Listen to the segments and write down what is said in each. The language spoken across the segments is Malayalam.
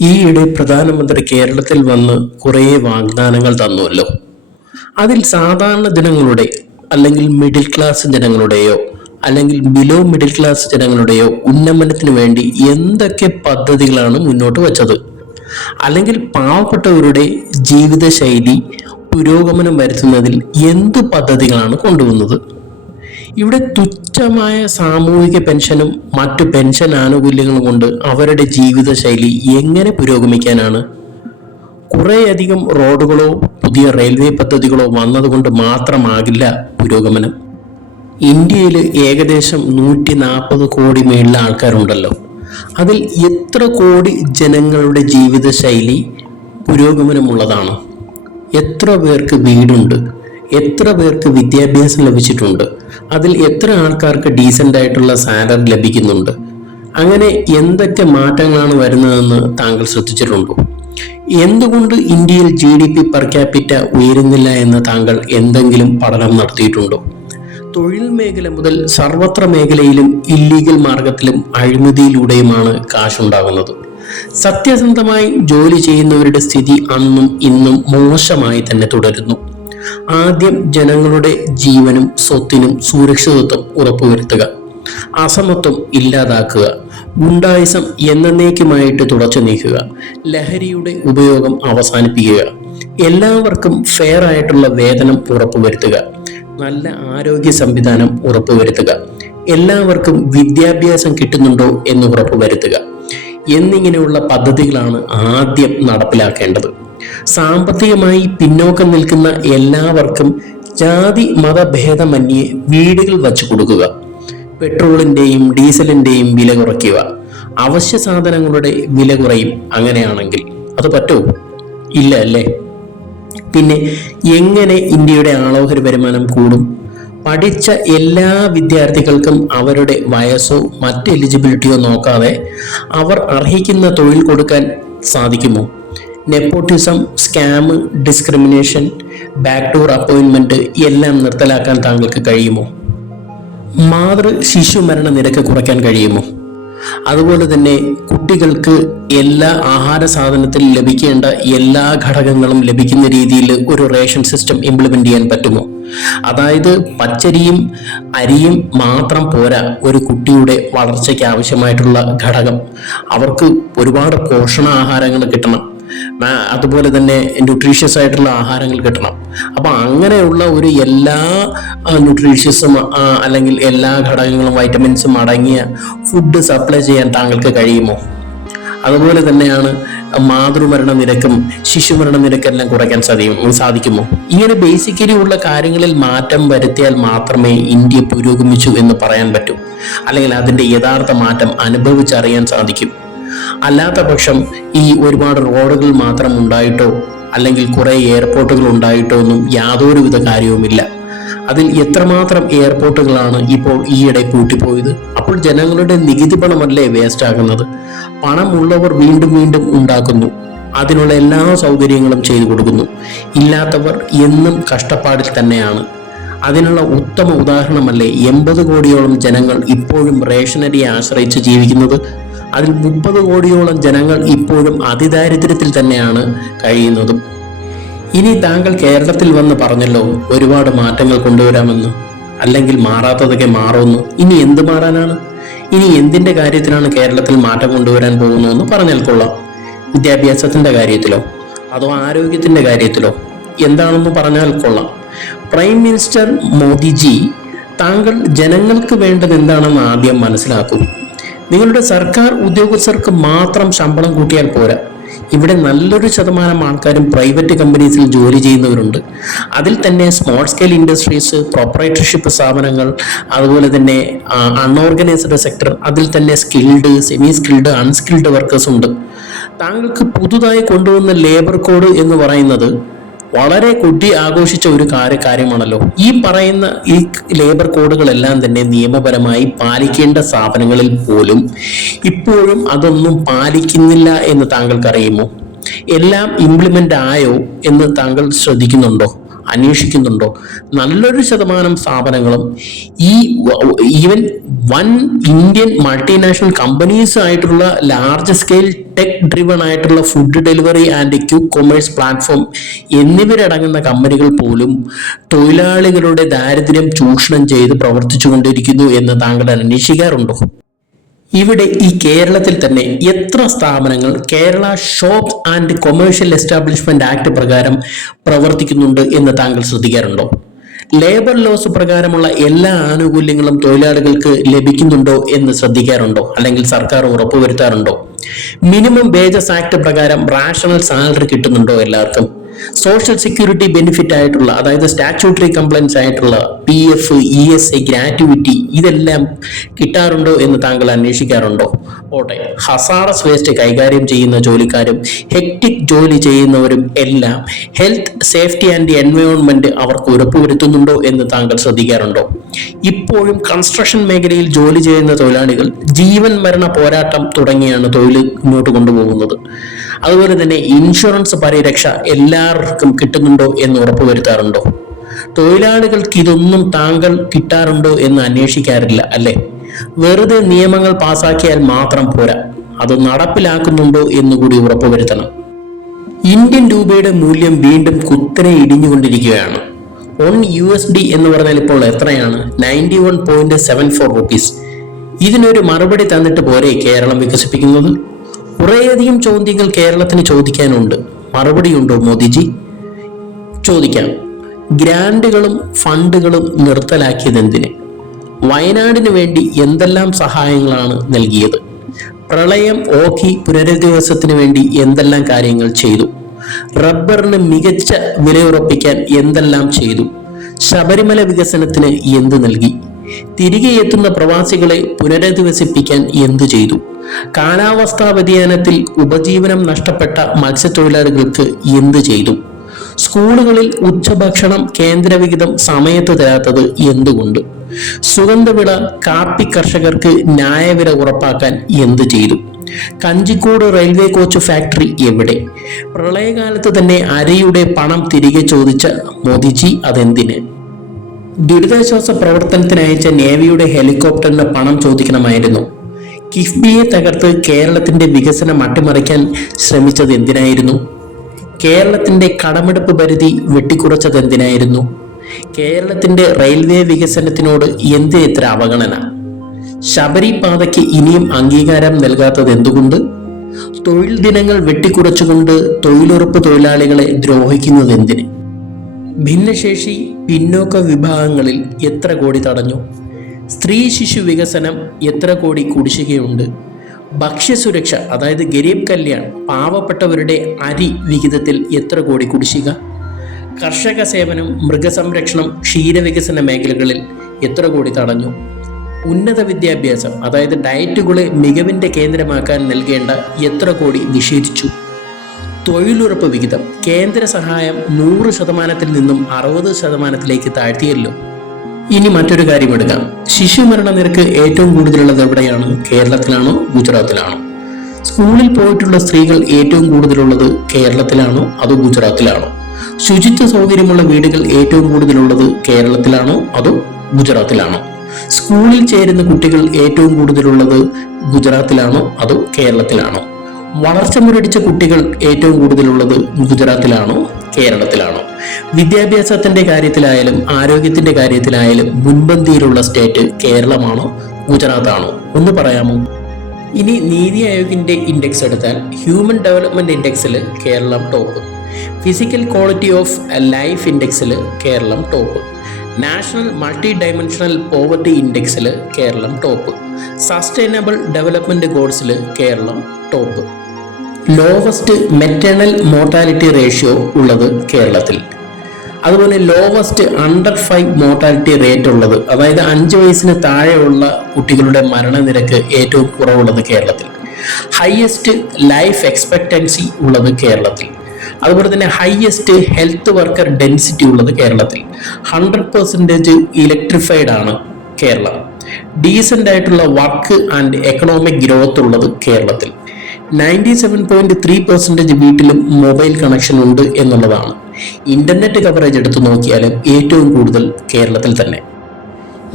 ഈയിടെ പ്രധാനമന്ത്രി കേരളത്തിൽ വന്ന് കുറേ വാഗ്ദാനങ്ങൾ തന്നുവല്ലോ. അതിൽ സാധാരണ ജനങ്ങളുടെ അല്ലെങ്കിൽ മിഡിൽ ക്ലാസ് ജനങ്ങളുടെയോ അല്ലെങ്കിൽ ബിലോ മിഡിൽ ക്ലാസ് ജനങ്ങളുടെയോ ഉന്നമനത്തിന് വേണ്ടി എന്തൊക്കെ പദ്ധതികളാണ് മുന്നോട്ട് വച്ചത്? അല്ലെങ്കിൽ പാവപ്പെട്ടവരുടെ ജീവിതശൈലി പുരോഗമനം വരുത്തുന്നതിൽ എന്ത് പദ്ധതികളാണ് കൊണ്ടുവന്നത്? ഇവിടെ തുച്ഛമായ സാമൂഹിക പെൻഷനും മറ്റു പെൻഷൻ ആനുകൂല്യങ്ങളും കൊണ്ട് അവരുടെ ജീവിതശൈലി എങ്ങനെ പുരോഗമിക്കാനാണ്? കുറേയധികം റോഡുകളോ പുതിയ റെയിൽവേ പദ്ധതികളോ വന്നതുകൊണ്ട് മാത്രമാകില്ല പുരോഗമനം. ഇന്ത്യയിൽ ഏകദേശം നൂറ്റി നാൽപ്പത് കോടി മേളിലെ ആൾക്കാരുണ്ടല്ലോ. അതിൽ എത്ര കോടി ജനങ്ങളുടെ ജീവിതശൈലി പുരോഗമനമുള്ളതാണ്? എത്ര പേർക്ക് വീടുണ്ട്? എത്ര പേർക്ക് വിദ്യാഭ്യാസം ലഭിച്ചിട്ടുണ്ട്? അതിൽ എത്ര ആൾക്കാർക്ക് ഡീസന്റ് ആയിട്ടുള്ള സാലറി ലഭിക്കുന്നുണ്ട്? അങ്ങനെ എന്തൊക്കെ മാറ്റങ്ങളാണ് വരുന്നതെന്ന് താങ്കൾ ശ്രദ്ധിച്ചിട്ടുണ്ടോ? എന്തുകൊണ്ട് ഇന്ത്യയിൽ G D P per capita ഉയരുന്നില്ല എന്ന് താങ്കൾ എന്തെങ്കിലും പഠനം നടത്തിയിട്ടുണ്ടോ? തൊഴിൽ മേഖല മുതൽ സർവത്ര മേഖലയിലും ഇല്ലീഗൽ മാർഗത്തിലും അഴിമതിയിലൂടെയുമാണ് കാശുണ്ടാകുന്നത്. സത്യസന്ധമായി ജോലി ചെയ്യുന്നവരുടെ സ്ഥിതി അന്നും ഇന്നും മോശമായി തന്നെ തുടരുന്നു. ആദ്യം ജനങ്ങളുടെ ജീവനും സ്വത്തിനും സുരക്ഷിതത്വം ഉറപ്പുവരുത്തുക. അസമത്വം ഇല്ലാതാക്കുക. ഗുണ്ടായിസം എന്നേക്കുമായിട്ട് തുടച്ചു നീക്കുക. ലഹരിയുടെ ഉപയോഗം അവസാനിപ്പിക്കുക. എല്ലാവർക്കും ഫെയർ ആയിട്ടുള്ള വേതനം ഉറപ്പുവരുത്തുക. നല്ല ആരോഗ്യ സംവിധാനം ഉറപ്പുവരുത്തുക. എല്ലാവർക്കും വിദ്യാഭ്യാസം കിട്ടുന്നുണ്ടോ എന്ന് ഉറപ്പുവരുത്തുക. എന്നിങ്ങനെയുള്ള പദ്ധതികളാണ് ആദ്യം നടപ്പിലാക്കേണ്ടത്. സാമ്പത്തികമായി പിന്നോക്കം നിൽക്കുന്ന എല്ലാവർക്കും ജാതി മതഭേദമന്യേ വീടുകൾ വച്ചു കൊടുക്കുക. പെട്രോളിന്റെയും ഡീസലിന്റെയും വില കുറയ്ക്കുക. അവശ്യ സാധനങ്ങളുടെ വില കുറയും അങ്ങനെയാണെങ്കിൽ. അത് പറ്റുമോ ഇല്ല അല്ലേ? പിന്നെ എങ്ങനെ ഇന്ത്യയുടെ ആളോഹരി വരുമാനം കൂടും? പഠിച്ച എല്ലാ വിദ്യാർത്ഥികൾക്കും അവരുടെ വയസ്സോ മറ്റ് എലിജിബിലിറ്റിയോ നോക്കാതെ അവർ അർഹിക്കുന്ന തൊഴിൽ കൊടുക്കാൻ സാധിക്കുമോ? നെപ്പോട്ടിസം സ്കാം ഡിസ്ക്രിമിനേഷൻ ബാക്ക്ഡോർ അപ്പോയിൻമെന്റ് എല്ലാം നിർത്തലാക്കാൻ താങ്കൾക്ക് കഴിയുമോ? മാതൃ ശിശു മരണ നിരക്ക് കുറയ്ക്കാൻ കഴിയുമോ? അതുപോലെ തന്നെ കുട്ടികൾക്ക് എല്ലാ ആഹാര സാധനത്തിൽ ലഭിക്കേണ്ട എല്ലാ ഘടകങ്ങളും ലഭിക്കുന്ന രീതിയിൽ ഒരു റേഷൻ സിസ്റ്റം ഇംപ്ലിമെന്റ് ചെയ്യാൻ പറ്റുമോ? അതായത് പച്ചരിയും അരിയും മാത്രം പോരാ ഒരു കുട്ടിയുടെ വളർച്ചയ്ക്ക് ആവശ്യമായിട്ടുള്ള ഘടകം. അവർക്ക് ഒരുപാട് പോഷണാഹാരങ്ങൾ കിട്ടണം. അതുപോലെ തന്നെ ന്യൂട്രീഷ്യസ് ആയിട്ടുള്ള ആഹാരങ്ങൾ കിട്ടണം. അപ്പൊ അങ്ങനെയുള്ള ഒരു എല്ലാ ന്യൂട്രീഷ്യസും അല്ലെങ്കിൽ എല്ലാ ഘടകങ്ങളും വൈറ്റമിൻസും അടങ്ങിയ ഫുഡ് സപ്ലൈ ചെയ്യാൻ താങ്കൾക്ക് കഴിയുമോ? അതുപോലെ തന്നെയാണ് മാതൃമരണ നിരക്കും ശിശുമരണ നിരക്കെല്ലാം കുറയ്ക്കാൻ സാധിക്കും സാധിക്കുമോ? ഇങ്ങനെ ബേസിക്കലി ഉള്ള കാര്യങ്ങളിൽ മാറ്റം വരുത്തിയാൽ മാത്രമേ ഇന്ത്യ പുരോഗമിച്ചു എന്ന് പറയാൻ പറ്റൂ. അല്ലെങ്കിൽ അതിന്റെ യഥാർത്ഥ മാറ്റം അനുഭവിച്ചറിയാൻ സാധിക്കും. അല്ലാത്ത പക്ഷം ഈ ഒരുപാട് റോഡുകൾ മാത്രം ഉണ്ടായിട്ടോ അല്ലെങ്കിൽ കുറേ എയർപോർട്ടുകൾ ഉണ്ടായിട്ടോ ഒന്നും യാതൊരുവിധ കാര്യവുമില്ല. അതിൽ എത്രമാത്രം എയർപോർട്ടുകളാണ് ഇപ്പോൾ ഈയിടെ പൂട്ടിപ്പോയത്? അപ്പോൾ ജനങ്ങളുടെ നികുതി പണമല്ലേ വേസ്റ്റ് ആകുന്നത്? പണമുള്ളവർ വീണ്ടും വീണ്ടും ഉണ്ടാക്കുന്നു. അതിനുള്ള എല്ലാ സൗകര്യങ്ങളും ചെയ്തു കൊടുക്കുന്നു. ഇല്ലാത്തവർ എന്നും കഷ്ടപ്പാടിൽ തന്നെയാണ്. അതിനുള്ള ഉത്തമ ഉദാഹരണമല്ലേ എൺപത് കോടിയോളം ജനങ്ങൾ ഇപ്പോഴും റേഷനരിയെ ആശ്രയിച്ച് ജീവിക്കുന്നത്? അതിൽ മുപ്പത് കോടിയോളം ജനങ്ങൾ ഇപ്പോഴും അതിദാരിദ്ര്യത്തിൽ തന്നെയാണ് കഴിയുന്നതും. ഇനി താങ്കൾ കേരളത്തിൽ വന്ന് പറഞ്ഞല്ലോ ഒരുപാട് മാറ്റങ്ങൾ കൊണ്ടുവരാമെന്ന്. അല്ലെങ്കിൽ മാറാത്തതൊക്കെ മാറുമെന്ന്. ഇനി എന്ത് മാറാനാണ്? ഇനി എന്തിന്റെ കാര്യത്തിലാണ് കേരളത്തിൽ മാറ്റം കൊണ്ടുവരാൻ പോകുന്നതെന്ന് പറഞ്ഞാൽ കൊള്ളാം. വിദ്യാഭ്യാസത്തിന്റെ കാര്യത്തിലോ അതോ ആരോഗ്യത്തിന്റെ കാര്യത്തിലോ എന്താണെന്ന് പറഞ്ഞാൽ കൊള്ളാം. പ്രൈം മിനിസ്റ്റർ മോദിജി താങ്കൾ ജനങ്ങൾക്ക് വേണ്ടത് എന്താണെന്ന് ആദ്യം മനസ്സിലാക്കൂ. നിങ്ങളുടെ സർക്കാർ ഉദ്യോഗസ്ഥർക്ക് മാത്രം ശമ്പളം കൂട്ടിയാൽ പോരാ. ഇവിടെ നല്ലൊരു ശതമാനം ആൾക്കാരും പ്രൈവറ്റ് കമ്പനീസിൽ ജോലി ചെയ്യുന്നവരുണ്ട്. അതിൽ തന്നെ സ്മോൾ സ്കെയിൽ ഇൻഡസ്ട്രീസ് പ്രൊപ്പറേറ്റർഷിപ്പ് സ്ഥാപനങ്ങൾ അതുപോലെ തന്നെ അൺഓർഗനൈസ്ഡ് സെക്ടർ അതിൽ തന്നെ skilled semi skilled unskilled workers ഉണ്ട്. താങ്കൾക്ക് പുതുതായി കൊണ്ടുവന്ന ലേബർ കോഡ് എന്ന് പറയുന്നത് വളരെ കൊട്ടി ആഘോഷിച്ച ഒരു കാര്യ കാര്യമാണല്ലോ. ഈ പറയുന്ന ഈ ലേബർ കോഡുകളെല്ലാം തന്നെ നിയമപരമായി പാലിക്കേണ്ട സ്ഥാപനങ്ങളിൽ പോലും ഇപ്പോഴും അതൊന്നും പാലിക്കുന്നില്ല എന്ന് താങ്കൾക്കറിയുമോ? എല്ലാം ഇംപ്ലിമെന്റ് ആയോ എന്ന് താങ്കൾ ശ്രദ്ധിക്കുന്നുണ്ടോ? അന്വേഷിക്കുന്നുണ്ടോ? നല്ലൊരു ശതമാനം സ്ഥാപനങ്ങളും ഈ even one Indian multinational companies ആയിട്ടുള്ള ലാർജ് സ്കെയിൽ ടെക് ഡ്രിവൺ ആയിട്ടുള്ള food delivery and Q commerce platform എന്നിവരടങ്ങുന്ന കമ്പനികൾ പോലും തൊഴിലാളികളുടെ ദാരിദ്ര്യം ചൂഷണം ചെയ്ത് പ്രവർത്തിച്ചുകൊണ്ടിരിക്കുന്നു എന്ന് താങ്കൾ അന്വേഷിക്കാറുണ്ടോ? ഇവിടെ ഈ കേരളത്തിൽ തന്നെ എത്ര സ്ഥാപനങ്ങൾ Kerala shop and commercial establishment act പ്രകാരം പ്രവർത്തിക്കുന്നുണ്ട് എന്ന് താങ്കൾ ശ്രദ്ധിക്കാറുണ്ടോ? ലേബർ ലോസ് പ്രകാരമുള്ള എല്ലാ ആനുകൂല്യങ്ങളും തൊഴിലാളികൾക്ക് ലഭിക്കുന്നുണ്ടോ എന്ന് ശ്രദ്ധിക്കാറുണ്ടോ? അല്ലെങ്കിൽ സർക്കാർ ഉറപ്പുവരുത്താറുണ്ടോ? മിനിമം വേജസ് ആക്ട് പ്രകാരം റാഷണൽ സാലറി കിട്ടുന്നുണ്ടോ എല്ലാവർക്കും? സോഷ്യൽ സെക്യൂരിറ്റി ബെനിഫിറ്റ് ആയിട്ടുള്ള അതായത് സ്റ്റാറ്റ്യൂട്ടറി കംപ്ലൈൻസ് ആയിട്ടുള്ള P F E S I gratuity ഇതെല്ലാം കിട്ടാറുണ്ടോ എന്ന് താങ്കൾ അന്വേഷിക്കാറുണ്ടോ? ഓട്ടെ ഹസാറസ് വേസ്റ്റ് കൈകാര്യം ചെയ്യുന്ന ജോലിക്കാരും ഹെക്ടിക് ജോലി ചെയ്യുന്നവരും എല്ലാം ഹെൽത്ത് സേഫ്റ്റി ആൻഡ് എൻവയോൺമെന്റ് അവർക്ക് ഉറപ്പുവരുത്തുന്നുണ്ടോ എന്ന് താങ്കൾ ശ്രദ്ധിക്കാറുണ്ടോ? ഇപ്പോഴും കൺസ്ട്രക്ഷൻ മേഖലയിൽ ജോലി ചെയ്യുന്ന തൊഴിലാളികൾ ജീവൻ മരണ പോരാട്ടം തുടങ്ങിയാണ് തൊഴിൽ മുന്നോട്ട് കൊണ്ടുപോകുന്നത്. അതുപോലെ തന്നെ ഇൻഷുറൻസ് പരിരക്ഷ എല്ലാവർക്കും കിട്ടുന്നുണ്ടോ എന്ന് ഉറപ്പുവരുത്താറുണ്ടോ? തൊഴിലാളികൾക്ക് ഇതൊന്നും താങ്കൾ കിട്ടാറുണ്ടോ എന്ന് അന്വേഷിക്കാറില്ല അല്ലേ? വെറുതെ നിയമങ്ങൾ പാസാക്കിയാൽ മാത്രം പോരാ. അത് നടപ്പിലാക്കുന്നുണ്ടോ എന്നുകൂടി ഉറപ്പുവരുത്തണം. ഇന്ത്യൻ രൂപയുടെ മൂല്യം വീണ്ടും കുത്തനെ ഇടിഞ്ഞുകൊണ്ടിരിക്കുകയാണ്. വൺ യു എസ് ഡി എന്ന് പറഞ്ഞാൽ ഇപ്പോൾ എത്രയാണ്? Ninety one point seven four rupees. ഇതിനൊരു മറുപടി തന്നിട്ട് പോരെ കേരളം വികസിപ്പിക്കുന്നത്? കുറേയധികം ചോദ്യങ്ങൾ കേരളത്തിന് ചോദിക്കാനുണ്ട്. മറുപടിയുണ്ടോ മോദിജി? ചോദിക്കാം. ഗ്രാൻഡുകളും ഫണ്ടുകളും നിർത്തലാക്കിയത് എന്തിന് വയനാടിന് വേണ്ടി എന്തെല്ലാം സഹായങ്ങളാണ് നൽകിയത്? പ്രളയം ഓഖി പുനരധിവാസത്തിന് വേണ്ടി എന്തെല്ലാം കാര്യങ്ങൾ ചെയ്തു? റബ്ബറിന് മികച്ച വിലയുറപ്പിക്കാൻ എന്തെല്ലാം ചെയ്തു? ശബരിമല വികസനത്തിന് എന്ത് നൽകി? തിരികെ എത്തുന്ന പ്രവാസികളെ പുനരധിവസിപ്പിക്കാൻ എന്തു ചെയ്തു? കാലാവസ്ഥാ വ്യതിയാനത്തിൽ ഉപജീവനം നഷ്ടപ്പെട്ട മത്സ്യത്തൊഴിലാളികൾക്ക് എന്ത് ചെയ്തു? സ്കൂളുകളിൽ ഉച്ചഭക്ഷണം കേന്ദ്രവിഹിതം സമയത്ത് തരാത്തത് എന്തുകൊണ്ട്? സുഗന്ധവിള കാപ്പി കർഷകർക്ക് ന്യായവില ഉറപ്പാക്കാൻ എന്ത് ചെയ്തു? കഞ്ചിക്കോട് റെയിൽവേ കോച്ച് ഫാക്ടറി എവിടെ? പ്രളയകാലത്ത് തന്നെ അരയുടെ പണം തിരികെ ചോദിച്ച മോദിജി അതെന്തിന്? ദുരിതാശ്വാസ പ്രവർത്തനത്തിനയച്ച നേവിയുടെ ഹെലികോപ്റ്ററിന് പണം ചോദിക്കണമായിരുന്നു. കിഫ്ബിയെ തകർത്ത് കേരളത്തിന്റെ വികസനം അട്ടിമറിക്കാൻ ശ്രമിച്ചത് എന്തിനായിരുന്നു? കേരളത്തിന്റെ കടമെടുപ്പ് പരിധി വെട്ടിക്കുറച്ചത് എന്തിനായിരുന്നു? കേരളത്തിന്റെ റെയിൽവേ വികസനത്തിനോട് എന്ത് ഇത്ര അവഗണന? ശബരി പാതയ്ക്ക് ഇനിയും അംഗീകാരം നൽകാത്തത് എന്തുകൊണ്ട്? തൊഴിൽ ദിനങ്ങൾ വെട്ടിക്കുറച്ചുകൊണ്ട് തൊഴിലുറപ്പ് തൊഴിലാളികളെ ദ്രോഹിക്കുന്നത് എന്തിന്? ഭിന്നശേഷി പിന്നോക്ക വിഭാഗങ്ങളിൽ എത്ര കോടി തടഞ്ഞു? സ്ത്രീ ശിശു വികസനം എത്ര കോടി കുടിശ്ശികയുണ്ട്? ഭക്ഷ്യസുരക്ഷ അതായത് ഗരീബ് കല്യാൺ പാവപ്പെട്ടവരുടെ അരി വിഹിതത്തിൽ എത്ര കോടി കുടിശ്ശിക? കർഷക സേവനം മൃഗസംരക്ഷണം ക്ഷീരവികസന മേഖലകളിൽ എത്ര കോടി തടഞ്ഞു? ഉന്നത വിദ്യാഭ്യാസം അതായത് ഡയറ്റുകളെ മികവിന്റെ കേന്ദ്രമാക്കാൻ നൽകേണ്ട എത്ര കോടി നിഷേധിച്ചു? തൊഴിലുറപ്പ് വിഹിതം കേന്ദ്ര സഹായം നൂറ് ശതമാനത്തിൽ നിന്നും അറുപത് ശതമാനത്തിലേക്ക് താഴ്ത്തിയല്ലോ. ഇനി മറ്റൊരു കാര്യം എടുക്കാം. ശിശുമരണ നിരക്ക് ഏറ്റവും കൂടുതലുള്ളത് എവിടെയാണ്? കേരളത്തിലാണോ? ഗുജറാത്തിലാണോ? സ്കൂളിൽ പോയിട്ടുള്ള സ്ത്രീകൾ ഏറ്റവും കൂടുതലുള്ളത് കേരളത്തിലാണോ അതോ ഗുജറാത്തിലാണോ? ശുചിത്വ സൗകര്യമുള്ള വീടുകൾ ഏറ്റവും കൂടുതലുള്ളത് കേരളത്തിലാണോ അതോ ഗുജറാത്തിലാണോ? സ്കൂളിൽ ചേരുന്ന കുട്ടികൾ ഏറ്റവും കൂടുതലുള്ളത് ഗുജറാത്തിലാണോ അതോ കേരളത്തിലാണോ? വളർച്ച മുരടിച്ച കുട്ടികൾ ഏറ്റവും കൂടുതലുള്ളത് ഗുജറാത്തിലാണോ? കേരളത്തിലാണോ? വിദ്യാഭ്യാസത്തിന്റെ കാര്യത്തിലായാലും ആരോഗ്യത്തിന്റെ കാര്യത്തിലായാലും മുൻപന്തിയിലുള്ള സ്റ്റേറ്റ് കേരളമാണോ ഗുജറാത്താണോ? ഒന്ന് പറയാമോ? ഇനി നീതി ആയോഗിന്റെ ഇൻഡെക്സ് എടുത്താൽ human development ഇൻഡെക്സിൽ Keralam top physical quality of life ഇൻഡെക്സിൽ Keralam top national multi dimensional poverty ഇൻഡെക്സിൽ Keralam top sustainable development ഗോൾസിൽ Keralam top lowest maternal mortality ratio ഉള്ളത് കേരളത്തിൽ. അതുപോലെ lowest under five mortality rate ഉള്ളത് അതായത് അഞ്ച് വയസ്സിന് താഴെയുള്ള കുട്ടികളുടെ മരണനിരക്ക് ഏറ്റവും കുറവുള്ളത് കേരളത്തിൽ. ഹയസ്റ്റ് ലൈഫ് എക്സ്പെക്ടൻസി ഉള്ളത് കേരളത്തിൽ. അതുപോലെ തന്നെ ഹയസ്റ്റ് ഹെൽത്ത് വർക്കർ ഡെൻസിറ്റി ഉള്ളത് കേരളത്തിൽ. ഹൺഡ്രഡ് പെർസെന്റേജ് ഇലക്ട്രിഫൈഡ് ആണ് കേരളം. ഡീസന്റ് ആയിട്ടുള്ള വർക്ക് ആൻഡ് എക്കണോമിക് ഗ്രോത്ത് ഉള്ളത് കേരളത്തിൽ. Ninety seven point three percentage വീട്ടിലും മൊബൈൽ കണക്ഷൻ ഉണ്ട് എന്നുള്ളതാണ്. ഇന്റർനെറ്റ് കവറേജ് എടുത്തു നോക്കിയാലും ഏറ്റവും കൂടുതൽ കേരളത്തിൽ തന്നെ.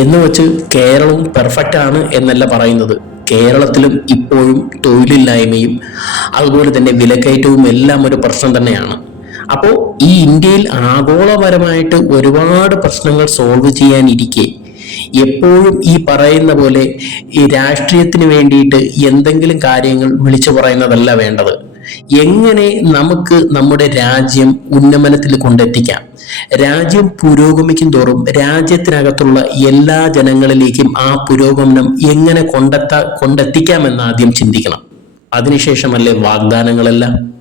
എന്ന് വെച്ച് കേരളവും പെർഫെക്റ്റ് ആണ് എന്നല്ല പറയുന്നത്. കേരളത്തിലും ഇപ്പോഴും തൊഴിലില്ലായ്മയും അതുപോലെ തന്നെ വിലക്കയറ്റവും എല്ലാം ഒരു പ്രശ്നം തന്നെയാണ്. അപ്പോൾ ഈ ഇന്ത്യയിൽ ആഗോളപരമായിട്ട് ഒരുപാട് പ്രശ്നങ്ങൾ സോൾവ് ചെയ്യാനിരിക്കെ എപ്പോഴും ഈ പറയുന്ന പോലെ ഈ രാഷ്ട്രീയത്തിന് വേണ്ടിയിട്ട് എന്തെങ്കിലും കാര്യങ്ങൾ വിളിച്ചു പറയുന്നതല്ല വേണ്ടത്. എങ്ങനെ നമുക്ക് നമ്മുടെ രാജ്യം ഉന്നമനത്തിൽ കൊണ്ടെത്തിക്കാം? രാജ്യം പുരോഗമിക്കും തോറും രാജ്യത്തിനകത്തുള്ള എല്ലാ ജനങ്ങളിലേക്കും ആ പുരോഗമനം എങ്ങനെ കൊണ്ടെത്താ കൊണ്ടെത്തിക്കാമെന്ന് ആദ്യം ചിന്തിക്കണം. അതിനുശേഷമല്ലേ വാഗ്ദാനങ്ങളെല്ലാം?